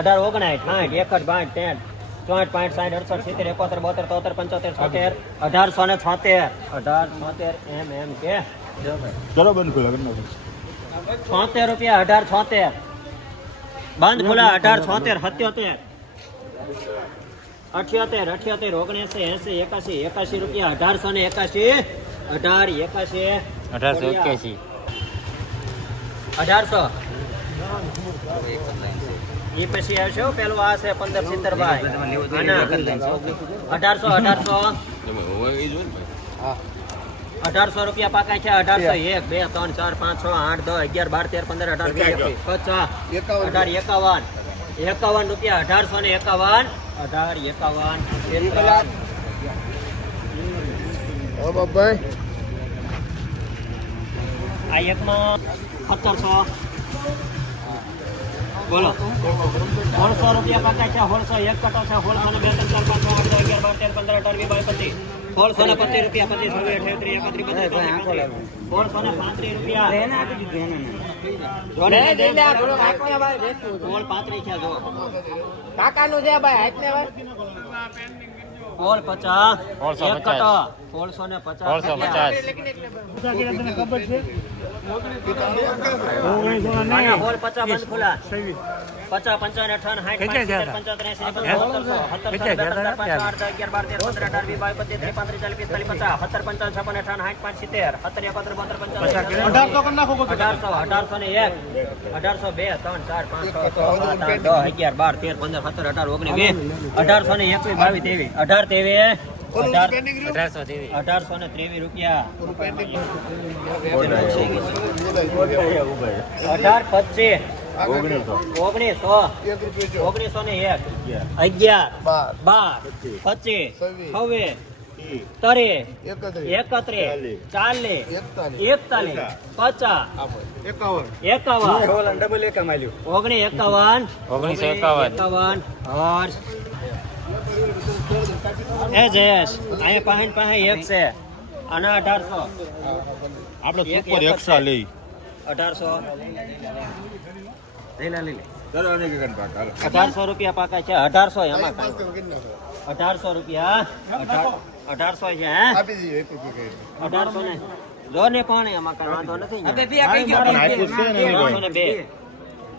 અઢાર ઓગણાઠ સાઠ એકઠ બાઠ ત્રેઠ ચોઠ પાંઠ સાઠ અડસઠ સિત્તેર એકોતેર બોતેર તોતેર પંચોતેર છોતેર અઢારસો ને છોતેર અઢાર છોતેર એમ એમ કે? ચલો બંધ ખુલ્લા છોતેર રૂપિયા અઢાર છોતેર. બંધ ખુલ્લા અઢાર છોતેર સત્યોતેર. અઠ્યોતેર અઠ્યોતેર ઓગણએસી એસી એકાસી એકાશી રૂપિયા અઢારસો ને એકાશી અઢાર એકાસી. અઢારસો એક્યાસી. અઢારસો. એ પછી આવશે પેલો આ છે પંદર સિત્તેર ભાઈ અઢારસો અઢારસો. અઢારસો રૂપિયા પાકા છે અઢારસો એક બે ત્રણ ચાર પાંચ છ આઠ દસ અગિયાર બાર તેર પંદર અઢાર પચાસ અઢાર એકાવન. એકાવન રૂપિયા અઢારસો ને એકાવન. અઢાર એકાવન. એકાવન. આ એકમાં સત્તરસો. બોલો સોળસો રૂપિયા પાકા છે સોળસો એક કટો છે સોળસો ને બે ત્રણ ચાર પાંચ છ આઠ અગિયાર બાર તેર પંદર અઢાર વીસ પચીસ સોળસો ને પચીસ રૂપિયા પચીસ રૂપિયા અઠ્યાવીસ એકત્રીસ પાંત્રીસ. સોળસો ને પાંત્રીસ રૂપિયા સોળ પાંત્રીસ છે જો કાકાનું છે ભાઈ હાથને ભાઈ સોળ પચાસ એક પચાસ. કટો સોળસો ને પચાસ સોળસો પચાસ પચાસ પચાસ પાંચ છ અઢારસો ને એક અઢારસો બે ત્રણ ચાર પાંચ અગિયાર બાર તેર પંદર સત્તર અઢાર ઓગણીસ અઢારસો ને એકવીસ બાવીસ ત્રેવીસ અઢાર અઢાર અઢારસો ને ત્રેવીસ રૂપિયા. અઢાર પચીસ. ઓગણીસો. ઓગણીસો. ને એક. અગિયાર. બાર. પચીસ. છવ્વીસ. તરે એકત્રીસ. ચાલીસ. એકતાલીસ. પચાસ. એકાવન. ઓગણીસ એકાવન ઓગણીસો એકાવન. એકાવન. હર્ષ. એ જયેશ અહીંયા પાસે પાહે પાસે એક છે અને અઢારસો. આપણે એક- સુપર એક જ એક્સા છે. લઈ. અઢારસો. લઈ અને લઈ લે અઢારસો રૂપિયા પાકા છે અઢારસો એમાં કાંઈ. અઢારસો રૂપિયા અઢાર- અઢારસો છે હે? અઢારસો ને જો ને પણ એમાં કાંઈ વાંધો નથી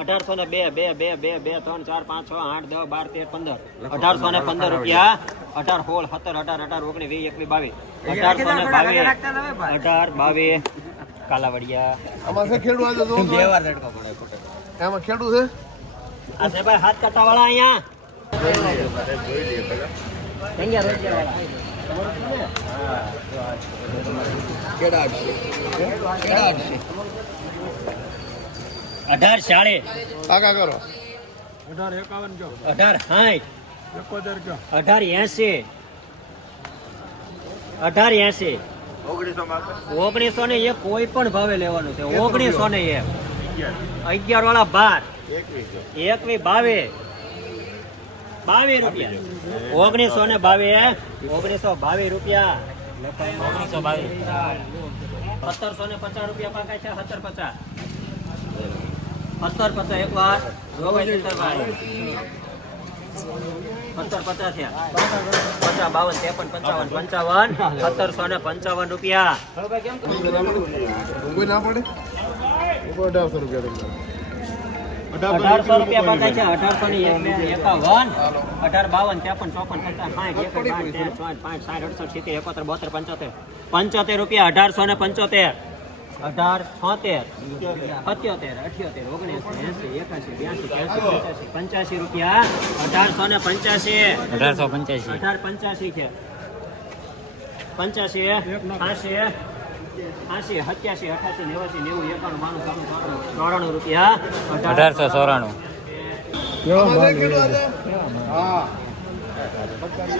અઢારસો ને બે બે બે બે બે બે ત્રણ ચાર પાંચ છ આઠ દસ બાર તેર પંદર. અઢારસો ને પંદર રૂપિયા. અઢાર સોળ સત્તર અઢાર અઢાર ઓગણીસ વીસ એકવીસ બાવીસ. અઢારસો ને બાવીસ. અઢાર બાવીસ. કાલાવડિયા. આમાં છે ખેડૂત આજે જો આમાં ખેડૂત છે? આ છે ભાઈ હાથ કાટા વાળા અહીંયા. અહીંયા રોજિયા વાળા. કેડા છે કેડા છે અઢાર ચાળીસ આગા કરો. અઢાર સાઠ અઢાર એસી. અઢાર એસી. ઓગણીસો ને એ કોઈ પણ ભાવે લેવાનું છે. ઓગણીસો ને એ અગિયાર. વાળા બાર. એકવી બાવીસ બાવીસ રૂપિયા. ઓગણીસો ને બાવીસ ઓગણીસો બાવીસ રૂપિયા. ઓગણીસો બાવીસ સત્તરસો ને પચાસ રૂપિયા પાકા છે સત્તર પચાસ. સત્તર પચાસ એક વાર જોવાય સિત્તેરભાઈ સત્તર પચાસ થયા. પચાસ બાવન ત્રેપન પંચાવન પંચાવન સત્તરસો ને પંચાવન રૂપિયા. અઢારસો રૂપિયા પાકા છે અઢારસો ની એક બે એકાવન અઢાર બાવન ત્રેપન ચોપન પચાસ પાંચ એક પાંચ પાંચ સાઠ અડસઠ સિત્તેર એકોતેર બોતેર પંચોતેર. પંચોતેર રૂપિયા અઢારસો ને પંચોતેર. અઢાર છોતેર સત્યોતેર અઠ્યોતેર ઓગણસી એસી એકાસી બ્યાસી ત્યાસી પંચ્યાસી પંચ્યાસી રૂપિયા અઢારસો ને પંચ્યાસી અઢારસો પંચ્યાસી અઢાર પંચ્યાસી છે પંચ્યાસી પાંચસી આશી સત્યાસી અઠાસી નેવાસી નેવું એકાણું બાણું ત્રાણું ચોરાણું ચોરાણું રૂપિયા અઢારસો ચોરાણું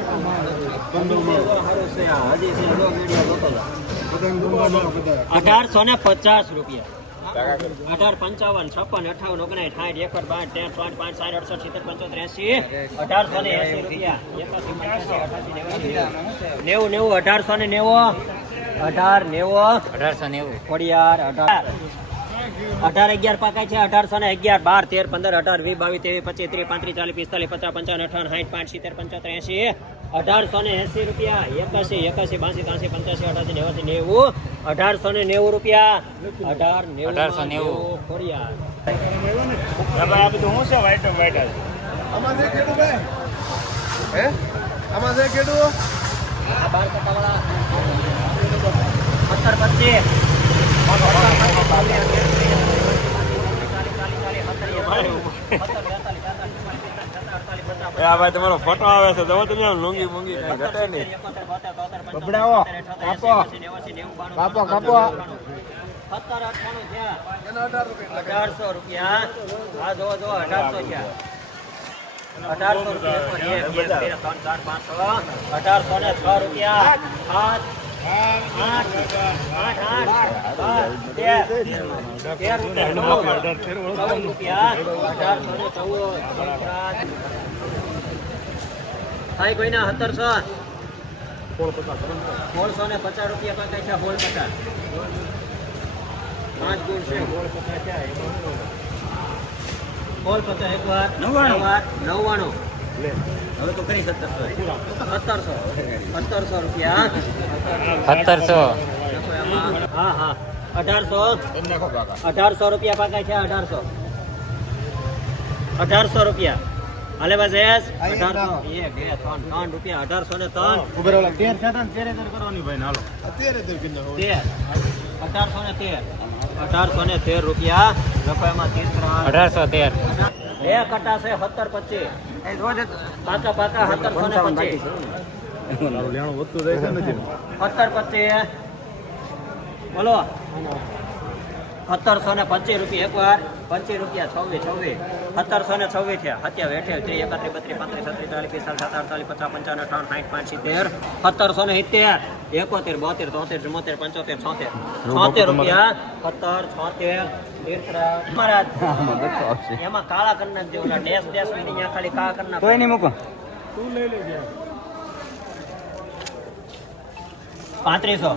આમાં છે અઢારસો ને પચાસ રૂપિયા. અઢાર પંચાવન છપ્પન અઠાવન ઓગણાઠ સાઠ એકર બાર તેર પાંચ પાંચ સાઠ અડસઠ સિત્તેર પંચોતેર એસી અઢારસો ને એસી રૂપિયા. નેવું. નેવું નેવું અઢારસો ને નેવું. અઢાર નેવું. અઢારસો નેવું. ખોડિયાર અઢાર. અઢાર અગિયાર પાકા છે અઢારસો ને અગિયાર બાર તેર પંદર અઢાર વીસ બાવીસ ત્રેવીસ પચીસ ત્રીસ પાંત્રીસ ચાલીસ પિસ્તાલીસ પચાસ પંચાવન અઠાવન સાઠ પાંચ સિત્તેર પંચોતેર એસી અઢારસો ને એસી રૂપિયા એકાસી એકાસી બાસી ત્રાસી પંચ્યાસી અઠાસી નેવાસી નેવું અઢારસો ને નેવું રૂપિયા અઢાર અઢારસો નેવું. ખોડિયાર. આ બધું શું છે વાઇટ વાઇટ આમાં છે કેડું ભાઈ હે? આમાં છે કેડું આ બાર કટાવાળા સત્તર પચીસ. આ ભાઈ તમારો ફોટો આવે છે. તો તમે લુંગી મુંગી કઈ ઘટે નહીં. કાપો. કાપો, કાપો. રૂપિયા અઢારસો રૂપિયા. હા જો જો અઢારસો થયા અઢારસો રૂપિયા. અઢારસો ને છ રૂપિયા. આઠ આઠ આઠ આઠ થાય કોઈના સત્તરસો? સોળસો ને પચાસ રૂપિયા પકાય છે સોળ પચાસ. પાંચ ગુણ છે. સોળ પચાસ છે સોળ પચાસ એક વાર નવ્વાણું. વાર નવ્વાણું. હવે તો કરી સત્તરસો. સત્તરસો. સત્તરસો રૂપિયા. સત્તરસો. હા હા. અઢારસો. અઢારસો રૂપિયા પાકા છે અઢારસો. અઢારસો રૂપિયા. હાલે બસ એસ અઢારસો. એક બે ત્રણ ત્રણ રૂપિયા અઢારસો ને ત્રણ. ઉભરો તેર છે ને તેરે તેર કરવાની ભાઈ હોય તેર. અઢારસો ને તેર. અઢારસો ને તેર રૂપિયા. લખો એમાં અઢારસો તેર. બે કટા છે સત્તર પચીસ. પાકા પાકા સત્તરસો ને પચીસ. લેણું વધતું જાય છે નથી સત્તર પચીસ. બોલો. સત્તરસો ને પચીસ રૂપિયા એક વાર પચીસ રૂપિયા છવ્વીસ છવ્વીસ. સત્તરસો ને છવ્વીસ થયા. સત્યાવીસ વેઠે ત્રીસ એકત્રીસ બત્રીસ પાંત્રીસ છત્રીસ ચાલીસ પિસ્તાલીસ સાત અડતાલીસ પચાસ પંચાવન અઠાવન સાઠ પાંચ સિત્તેર સત્તરસો ને સિત્તેર. એકોતેર બોતેર તોતેર ચુમ્મોતેર પંચોતેર છોતેર. છોતેર રૂપિયા સત્તર છોતેર એમાં કાળા કરી નાખજો ઓલા ડેશ ડેશ હોય ને અહીંયા ખાલી કાળા કરી નાખો નહીં મૂકો. પાંત્રીસો.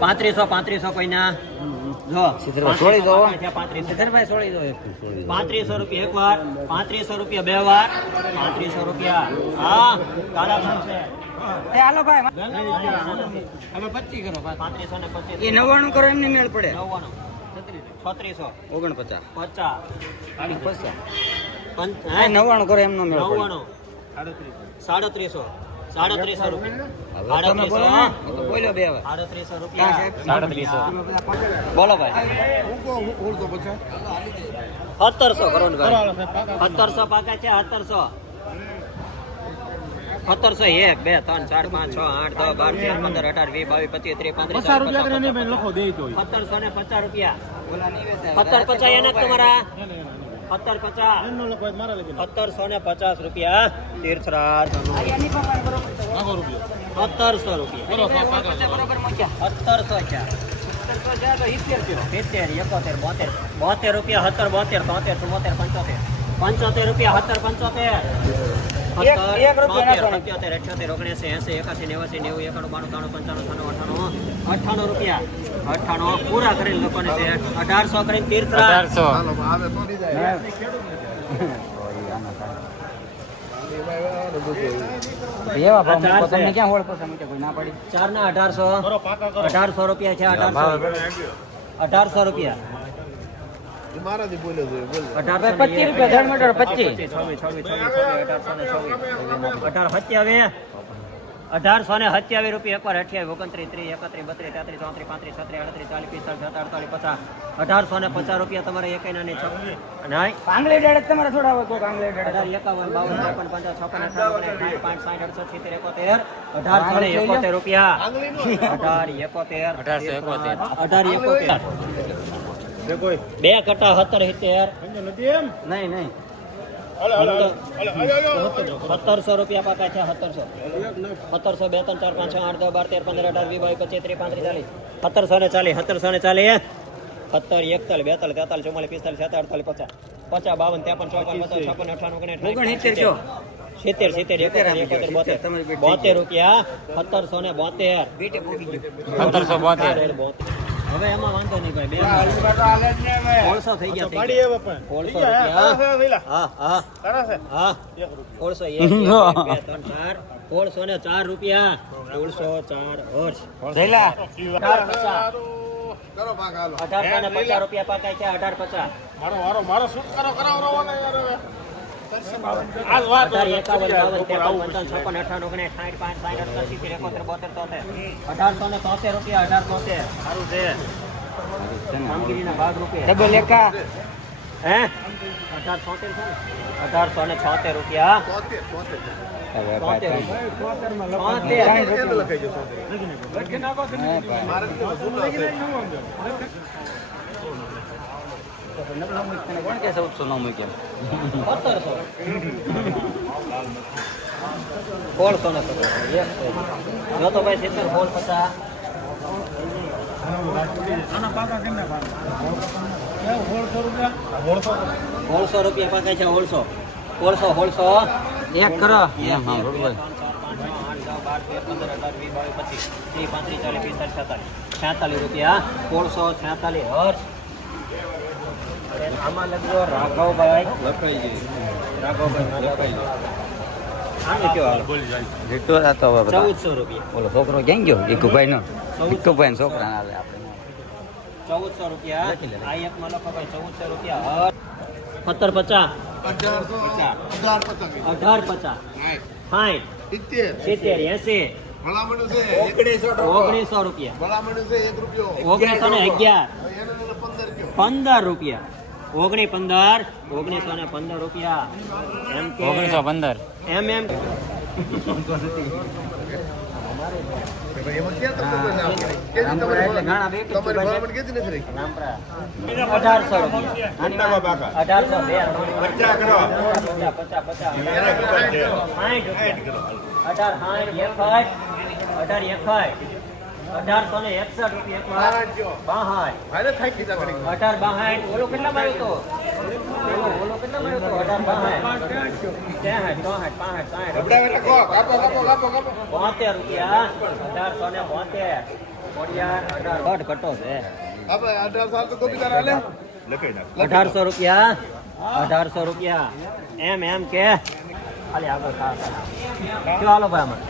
પાંત્રીસો પાંત્રીસો કોઈના? જો સોળી દો. પાંત્રીસો. પાંત્રીસો રૂપિયા એક વાર પાંત્રીસો રૂપિયા બે વાર પાંત્રીસો રૂપિયા. હા કાળા ભાવ છે. પાંત્રીસો ને પચીસ. એ નવ્વાણું કરો એમને મેળ પડે. નવ્વાણું. છત્રીસો. ઓગણપચાસ. પચાસ. પચાસ? નવ્વાણું કરો એમનો મેળ નવ્વાણું. સાડત્રીસો. સાડત્રીસો રૂપિયા. સાડત્રીસો રૂપિયા. બોલો ભાઈ. સત્તરસો કરો સત્તરસો પાકા છે સત્તરસો. સત્તરસો એક બે ત્રણ ચાર પાંચ છ આઠ દસ બાર તેર પંદર અઢાર વીસ બાવીસ પચીસ ત્રીસ પાંત્રીસ. સત્તરસો ને પચાસ રૂપિયા. સત્તર પચાસ એના તમારા સત્તર પચાસ સત્તરસો ને પચાસ રૂપિયા તીર્થરાજ સત્તરસો રૂપિયા સત્તરસો ચાર સિત્તેર એકોતેર બોતેર બોતેર રૂપિયા સત્તર બોતેર તોતેર ચુમ્મોતેર પંચોતેર પંચોતેર રૂપિયા સત્તર પંચોતેર સત્યોતેર અઠ્યોતેર ઓગણસી એસી એકાસી નેવાસી નેવું એકાણું બાણું ત્રાણું પંચાણું છન્નું અઠાણું અઠ્ઠાણું રૂપિયા અઠ્ઠાણું પૂરા કરીને લોકોને છે અઢારસો કરીને તીર્થરાજ અઢારસો. હાલો આવે તો નહીં જાય. એવા ભાવ મૂકો તમને ક્યાં હોળ પસંદ મૂકે કોઈ ના પાડી? ચાર ના અઢારસો અઢારસો રૂપિયા છે અઢારસો. અઢારસો રૂપિયા. મારાથી બોલ્યો છે બોલ અઢારસો ને પચીસ રૂપિયા મટર પચીસ. છવ્વીસ, છવ્વીસ, છવ્વીસ, અઢારસો ને સત્યાવી સત્યાવીસ રૂપિયા એકવાર અઠ્યાવીસ ઓગણત્રીસ ત્રીસ એકત્રીસ બત્રીસ તેત્રીસ ચોત્રીસ પાંત્રીસ છત્રીસ અડત્રીસ ચાલીસ પિસ્તાલીસ અડતાલીસ પચાસ અઢારસો ને પચાસ રૂપિયા તમારે એકના ને છવ્વીસ નહીં આંગળી ડેડ તમારે થોડા ડેડ અઢાર એકાવન બાવન ત્રેપન પંચાવન છપ્પન અઠાવન પાંચ સાઠ અડસઠ સિત્તેર એકોતેર અઢારસો ને એકોતેર રૂપિયા. અઢાર એકોતેર. અઢારસો એકોતેર. અઢાર એકોતેર. બે કટા સત્તર સિત્તેર. નહીં નહીં. સત્તરસો રૂપિયા પાકા છે સત્તરસો. સત્તરસો બે ત્રણ ચાર પાંચ છ આઠ દસ બાર તેર પંદર અઢાર વીસ બાવીસ પચીસ ત્રીસ પાંત્રીસ ચાલીસ. સત્તરસો ને ચાલીસ સત્તરસો ને ચાલીસ સત્તર એકતાલીસ બેતાલીસ તેતાલીસ ચુમ્માલીસ પિસ્તાલીસ સત્તર અડતાલીસ પચાસ. પચાસ બાવન ત્રેપન ચોપન પચાસ છપ્પન અઠાણું ઓગણસાઠ સિત્તેર સિત્તેર એકોતેર એકોતેર બોતેર. બોતેર રૂપિયા સત્તરસો ને બોતેર. સત્તરસો બોતેર. હવે એમાં વાંધો નહીં ભાઈ બે ઓળસો થઈ ગયા થઈ ગયા. સોળસો રૂપિયા. હા હા હા ઓળસો એક, બે ત્રણ ચાર. ઓળસો ને ચાર રૂપિયા. ઓળસો ચાર હર્ષ પચાસ કરો ભાગ હાલો. અઢારસો ને પચાસ રૂપિયા પાકા છે અઢાર પચાસ મારો મારો મારો શું કરો અઠાવન ઓગણીસ અઢારસો ને તોતેર રૂપિયા અઢાર તોતેર સારું છે કામગીરીના ભાગ રૂપે ડબલ એકા હે અઢાર છોતેર છે અઢારસો ને છોતેર રૂપિયા તોતેર તોતેર હવે છોતેર ભાઈ છોતેર કેમ લખાઈ જશો મારે તો વસૂલ ના થાય. કોણ કે ચૌદસો નો મૂક્યા સત્તરસો સોળસો ને સત્તર એક છે. જો તો ભાઈ સિત્તેર સોળ પચાસ સોળસો રૂપિયા પકાય છે સોળસો સોળસો સોળસો એક કરો એમ હા બરોબર છેતાલીસ રૂપિયા સોળસો છેતાલીસ હર્ષ અરે આમાં લખજો રાઘવભાઈ. લખાઈ રાઘવભાઈ લખાઈ આને કયો હાલો? રીતો હતો હવે બધા. ચૌદસો રૂપિયા. બોલો છોકરો ક્યાં ગયો? ઈકુભાઈ નો ઈકુભાઈ છોકરા ના આપણે. ચૌદસો રૂપિયા. આ એકમાં લખો ભાઈ ચૌદસો રૂપિયા. સત્તર પચાસ અઢાર પચાસ સાઠ સિત્તેર. સિત્તેર એસી. ઓગણીસો ઓગણીસો રૂપિયા. ઓગણીસો ને અગિયાર. પંદર રૂપિયા. ઓગણી પંદર ઓગણીસો ને પંદર રૂપિયા. એમ કે ઓગણીસો પંદર. એમ એમ અઢાર અઢાર અઢારસો ને એકસઠ રૂપિયા ઘડી. અઢાર બાસઠ ઓલો કેટલા માર્યો તો? ઓલો કેટલા માર્યો તો? અઢાર સાઠ કાપો. બોતેર રૂપિયા. અઢારસો ને બોતેર. દોઢ કટો છે? અઢારસો રૂપિયા. અઢારસો રૂપિયા. એમ એમ કે. ખાલી આગળ ખા ભાઈ અમારે.